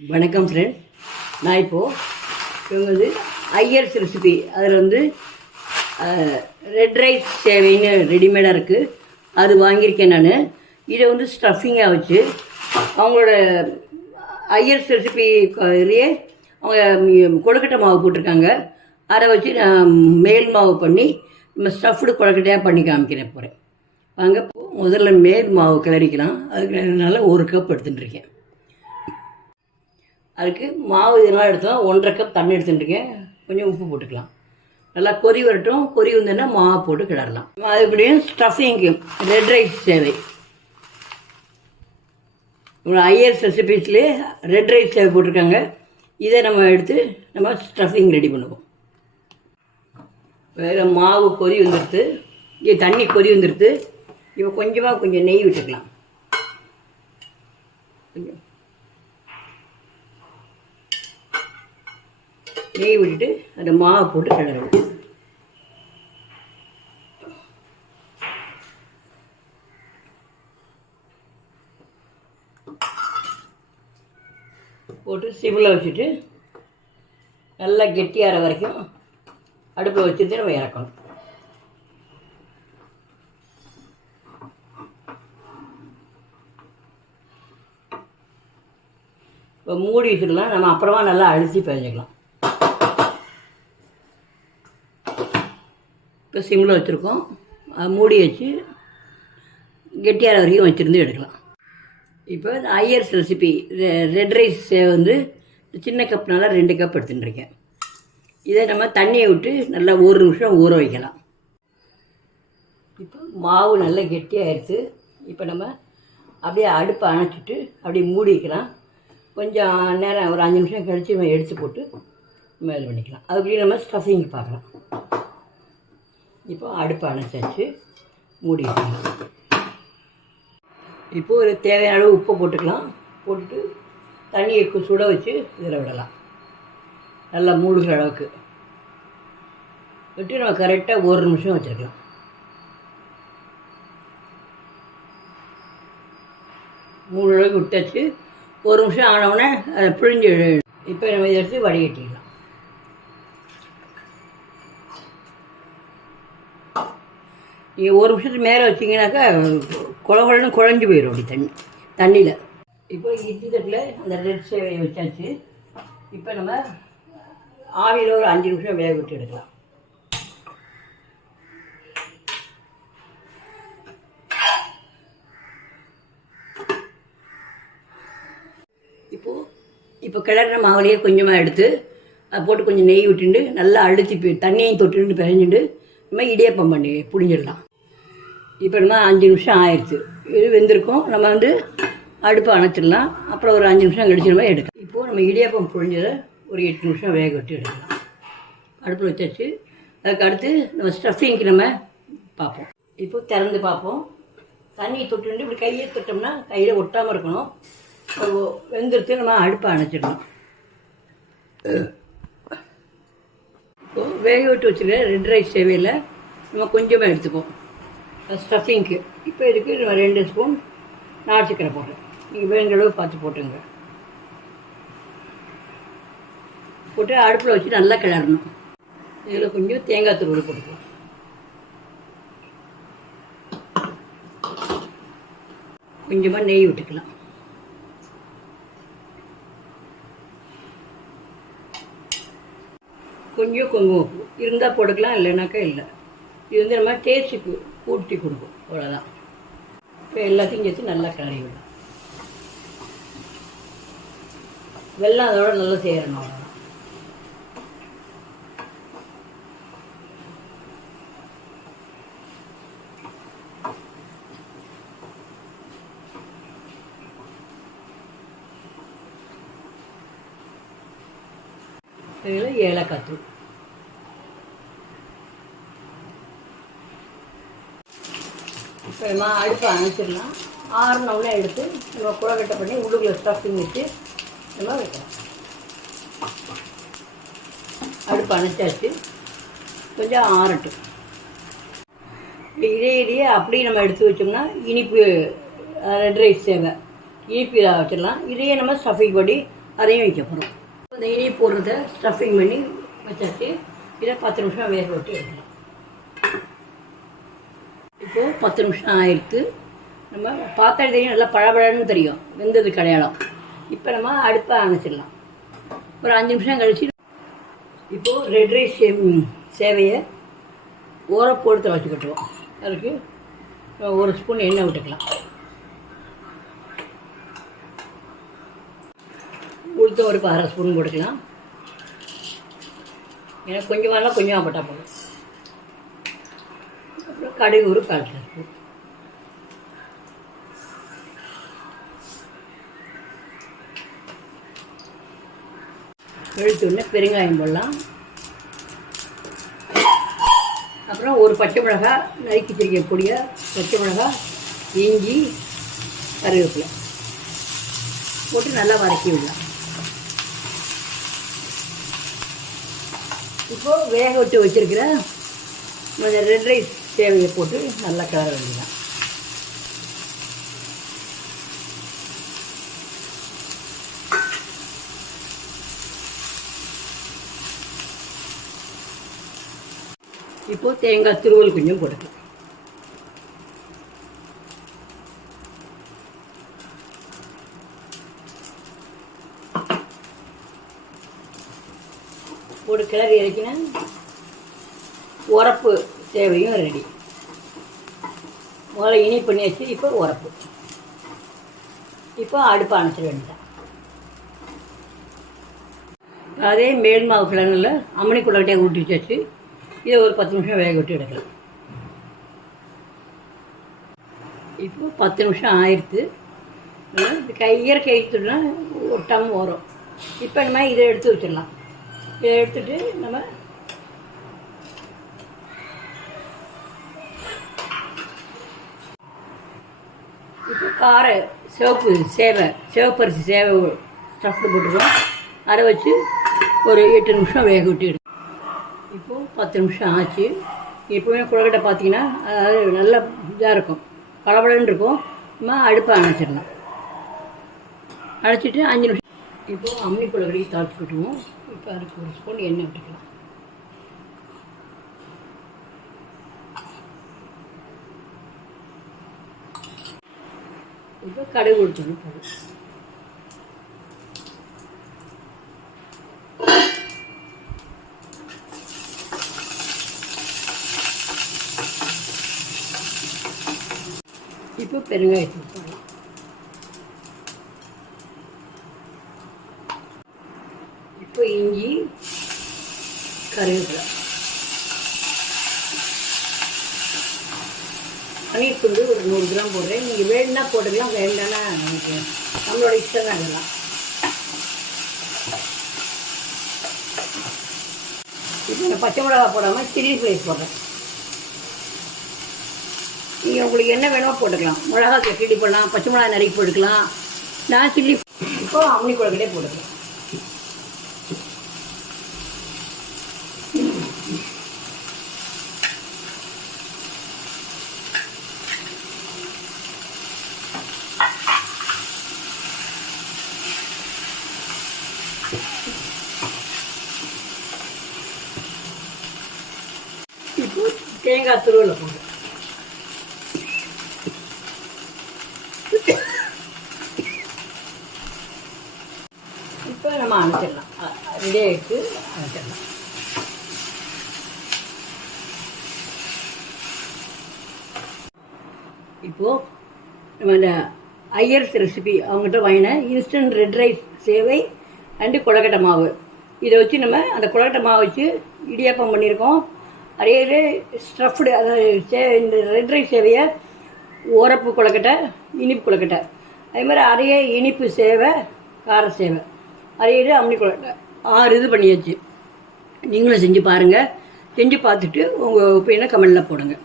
வணக்கம் ஃப்ரெண்ட். நான் இப்போது இவங்க வந்து ஐயர்ஸ் ரெசிபி அதில் வந்து ரெட் ரைஸ் சேவைன்னு ரெடிமேடாக இருக்குது, அது வாங்கியிருக்கேன் நான். இதை வந்து ஸ்டஃபிங்காக வச்சு அவங்களோட ஐயர்ஸ் ரெசிபி இதுலேயே அவங்க கொழுக்கட்டை மாவு போட்டிருக்காங்க. அதை வச்சு நான் மேல் மாவு பண்ணி நம்ம ஸ்டஃப்டு கொழுக்கட்டையாக பண்ணி காமிக்கிறேன் போகிறேன். வாங்க முதல்ல மேல் மாவு கிளறிக்கலாம். அதுக்கு நல்லா 1 கப் எடுத்துட்டுருக்கேன். அதுக்கு மாவு இதெல்லாம் எடுத்தோம், 1.5 கப் தண்ணி எடுத்துட்டுருக்கேன். கொஞ்சம் உப்பு போட்டுக்கலாம். நல்லா கொதி வரட்டும். கொதி வந்தோன்னா மாவு போட்டு கிளறலாம். அதுபடியும் ஸ்டஃபிங்கு ரெட் ரைஸ் சேவை ஐயர்ஸ் ரெசிபீஸ்லேயே ரெட் ரைஸ் சேவை போட்டிருக்காங்க. இதை நம்ம எடுத்து நம்ம ஸ்டஃபிங் ரெடி பண்ணுவோம். வேறு மாவு கொதி வந்துடுது, இங்கே தண்ணி கொதி வந்துடுது. இப்போ கொஞ்சம் நெய் விட்டுக்கலாம். கொஞ்சம் நெய் விட்டுட்டு அந்த மாவை போட்டு கிளறணும். போட்டு சிம்மில் வச்சுட்டு நல்லா கெட்டியாகிற வரைக்கும் அடுப்பில் வச்சுட்டு நம்ம இறக்கணும். இப்போ மூடி வச்சுக்கலாம். நம்ம அப்புறமா நல்லா அழுத்தி பிழைஞ்சிக்கலாம். இப்போ சிம்மில் வச்சுருக்கோம். மூடி வச்சு கெட்டியார வரைக்கும் வச்சுருந்து எடுக்கலாம். இப்போ ஐயர்ஸ் ரெசிபி ரெட் ரைஸ் வந்து சின்ன கப்னால 2 கப் எடுத்துட்டுருக்கேன். இதை நம்ம தண்ணியை விட்டு நல்லா 1 நிமிஷம் ஊற வைக்கலாம். இப்போ மாவு நல்லா கெட்டியாகிடுச்சு. இப்போ நம்ம அப்படியே அடுப்பை அணைச்சிட்டு அப்படியே மூடி வைக்கலாம். கொஞ்சம் நேரம் ஒரு 5 நிமிஷம் கழித்து நம்ம எடுத்து போட்டு நம்ம இது பண்ணிக்கலாம். அதுக்குள்ளேயே நம்ம ஸ்டஃபிங் பார்க்கலாம். இப்போ அடுப்பை அணைச்சாச்சு, மூடி வைக்கலாம். இப்போது ஒரு தேவையான அளவு உப்பை போட்டுக்கலாம். போட்டுட்டு தண்ணியை சுட வச்சு இதில் விடலாம். நல்லா மூழ்கிற அளவுக்கு விட்டு நம்ம கரெக்டாக 1 நிமிஷம் வச்சுருக்கலாம். மூணு அளவுக்கு விட்டாச்சு. 1 நிமிஷம் ஆனவுடனே அதை பிழிஞ்சு இப்போ நம்ம இதை எடுத்து வடிகட்டிடலாம். நீங்கள் 1 நிமிஷத்துக்கு மேலே வச்சிங்கனாக்கா குழகுழன்னு குழஞ்சி போயிடும் அப்படி தண்ணியில். இப்போ இட்லி தட்டில் அந்த ரெட் சேவையை வச்சாச்சு. இப்போ நம்ம ஆவியில் ஒரு 5 நிமிஷம் வேக விட்டு எடுக்கலாம். இப்போ கிளறின மாவுலையே கொஞ்சமாக எடுத்து அதை போட்டு கொஞ்சம் நெய் விட்டுண்டு நல்லா அழுத்தி தண்ணியையும் தொட்டுட்டு பிசைஞ்சுட்டு நம்ம இடியாப்பம் பண்ணி புழிஞ்சிடலாம். இப்போ நம்ம 5 நிமிஷம் ஆயிடுச்சு. இது வெந்திருக்கும். நம்ம வந்து அடுப்பை அணைச்சிடலாம். அப்புறம் ஒரு 5 நிமிஷம் கழிச்சு நம்ம எடுக்கலாம். இப்போது நம்ம இடியாப்பம் புழிஞ்சதை ஒரு 8 நிமிஷம் வேக விட்டு எடுக்கலாம். அடுப்பில் வச்சாச்சு. அதுக்கு அடுத்து நம்ம ஸ்டஃபிங்க்கு நம்ம பார்ப்போம். இப்போது திறந்து பார்ப்போம். தண்ணி தொட்டுண்டு இப்படி கையை தொட்டோம்னா கையில் ஒட்டாமல் இருக்கணும். வெந்திருத்து நம்ம அடுப்பை அணைச்சிடலாம். இப்போது வேக விட்டு வச்சுருக்க ரெட் ரைஸ் சேவையில் நம்ம கொஞ்சமாக எடுத்துப்போம் ஸ்டஃபிங்க்கு. இப்போ இதுக்கு நம்ம 2 ஸ்பூன் நாட்டு சக்கரை போடுறேன். நீங்கள் வேணுங்கிற அளவு பார்த்து போட்டுங்க. போட்டு அடுப்பில் வச்சு நல்லா கிளறணும். இதில் கொஞ்சம் தேங்காய் துருவல் போட்டுக்கலாம். கொஞ்சமாக நெய் விட்டுக்கலாம். கொஞ்சம் குங்குமப்பூ இருந்தால் போட்டுக்கலாம், இல்லைனாக்கா இல்லை. இது வந்து நம்ம டேஸ்ட்டுக்கு கூட்டி கொடுக்கும், அவ்வளோதான். இப்போ எல்லாத்தையும் சேர்த்து நல்லா கிளறி விடலாம். வெல்லம் அதோட நல்லா சேரணும், அவ்வளோதான். இதில் ஏலக்காய் தூள், இப்போ நம்ம அடுப்பை அணைச்சிடலாம். ஆறுனவுடனே எடுத்து நம்ம குழக்கட்டை பண்ணி உள்ளுக்குள்ள ஸ்டஃபிங் வச்சு நம்ம வைக்கலாம். அடுப்பு அணைச்சாச்சு. கொஞ்சம் ஆறட்டும். இதையே அப்படியே நம்ம எடுத்து வச்சோம்னா இனிப்பு ரெட் ரைஸ் சேவை இனிப்பு இதாக வச்சிடலாம். இதையே நம்ம ஸ்டஃபிங் பண்ணி அதையும் வைக்க போகிறோம். இந்த இனிப்பு போடுறத ஸ்டஃபிங் பண்ணி வச்சாச்சு. இதை 10 நிமிஷம் வேக விட்டு எடுக்கலாம். இப்போது 10 நிமிஷம் ஆயிடுத்து. நம்ம பாத்திரத்தையும் நல்லா பழபழன்னு தெரியும், வெந்தது கிடையாலும். இப்போ நம்ம அடுப்பை அணைச்சிடலாம். ஒரு 5 நிமிஷம் கழிச்சு இப்போது ரெட் ரைஸ் சேவையை ஓரப்போடுத்த வச்சுக்கிட்டுருவோம். அதுக்கு 1 ஸ்பூன் எண்ணெய் விட்டுக்கலாம். உளுத்தம் ஒரு 1/2 ஸ்பூன் போட்டுக்கலாம். ஏன்னா கொஞ்சமாக போட்டால் போதும். அப்புறம் கடுகு ஒரு 1/4 ஸ்பூன். வெளுத்தோடனே பெருங்காயம் போடலாம். அப்புறம் ஒரு பச்சை மிளகாய் நறுக்கி திரிக்கக்கூடிய பச்சை மிளகாய், இஞ்சி, கருவேப்பிலை போட்டு நல்லா வதக்கி விடலாம். இப்போது வேக விட்டு வச்சுருக்கிற அந்த ரெட் ரைஸ் சேவையை போட்டு நல்லா கிளற வேண்டியதான். இப்போது தேங்காய் துருவல் கொஞ்சம் போட்டுக்கலாம். ஒரு கிளறி இறக்கினா உரப்பு சேவையும் ரெடி. முதல்ல இனி பண்ணியாச்சு. இப்போ உரப்பு. இப்போ அடுப்பு அணைச்சிட வேண்டியதான். அதே மேல் மாவு கிழங்குல அம்மணி குள்ளக்கட்டையாக ஊட்டி வச்சாச்சு. இதை ஒரு 10 நிமிஷம் வேக விட்டு எடுக்கலாம். இப்போ 10 நிமிஷம் ஆயிடுத்து. இயற்கை எடுத்துட்டோம்னா ஒட்டாமல் வரும். இப்போ நம்ம இதை எடுத்து வச்சிடலாம். இதை எடுத்துட்டு நம்ம இப்போ சிவப்பரிசி சேவை ஸ்டஃப்டு போட்டுருக்கோம். அதை வச்சு ஒரு 8 நிமிஷம் வேக விட்டு எடுக்கும். இப்போது 10 நிமிஷம் ஆச்சு. எப்போவுமே குழக்கட்டை பார்த்தீங்கன்னா அதாவது நல்லா இதாக இருக்கும், பளபளன்னு இருக்கும். நம்ம அடுப்பை அணைச்சிடலாம். அணைச்சிட்டு 5 நிமிஷம். இப்போது அம்மி குழக்கட்டைக்கு தாளிச்சு விட்டுருவோம். இப்போ அதுக்கு 1 ஸ்பூன் எண்ணெய் விட்டுக்கலாம். இப்போ கடுகு கொடுத்துடணும் போதும். இப்போ பெருங்காயத்தூள் போடலாம். இப்போ இஞ்சி, கருவேப்பிலை, பன்னீர் துண்டு ஒரு 100 கிராம் போடுறேன். நீங்கள் வேணுன்னா போட்டுக்கலாம், வேண்டான்னா நமக்கு நம்மளோட இஷ்டம் தான். அதெல்லாம் இப்போ நான் பச்சை மிளகா போடாமல் சில்லி ஃப்ளேக்ஸ் போடுறேன். நீங்கள் உங்களுக்கு என்ன வேணுமோ போட்டுக்கலாம். மிளகா கட்டி போடலாம், பச்சை மிளகா நறுக்கி போட்டுக்கலாம். நான் சில்லி இப்போ அம்மனி குழக்கட்டே போட்டுக்கலாம். இப்போ தேங்காய் துருவலை போடுறேன். இப்போ நம்ம அணைச்சிடலாம். ரெடி ஆகிட்டு அணைச்சிடலாம். இப்போது நம்ம இந்த ஐயர்ஸ் ரெசிபி அவங்ககிட்ட வாங்கின இன்ஸ்டன்ட் ரெட் ரைஸ் சேவை அண்டு கொழக்கட்டை மாவு, இதை வச்சு நம்ம அந்த கொழக்கட்டை மாவு வச்சு இடியாப்பம் பண்ணியிருக்கோம். அதே ஸ்டஃப்டு, அதாவது இந்த ரெட் ரைஸ் சேவையை ஓரப்பு கொழக்கட்டை, இனிப்பு கொழக்கட்டை, அதே மாதிரி அரைய இனிப்பு சேவை, கார சேவை, அதே அம்மனி கொழக்கட்டை 6 இது பண்ணியாச்சு. நீங்களும் செஞ்சு பாருங்கள். செஞ்சு பார்த்துட்டு உங்கள் ஒப்பீனியனை கமெண்டில் போடுங்க.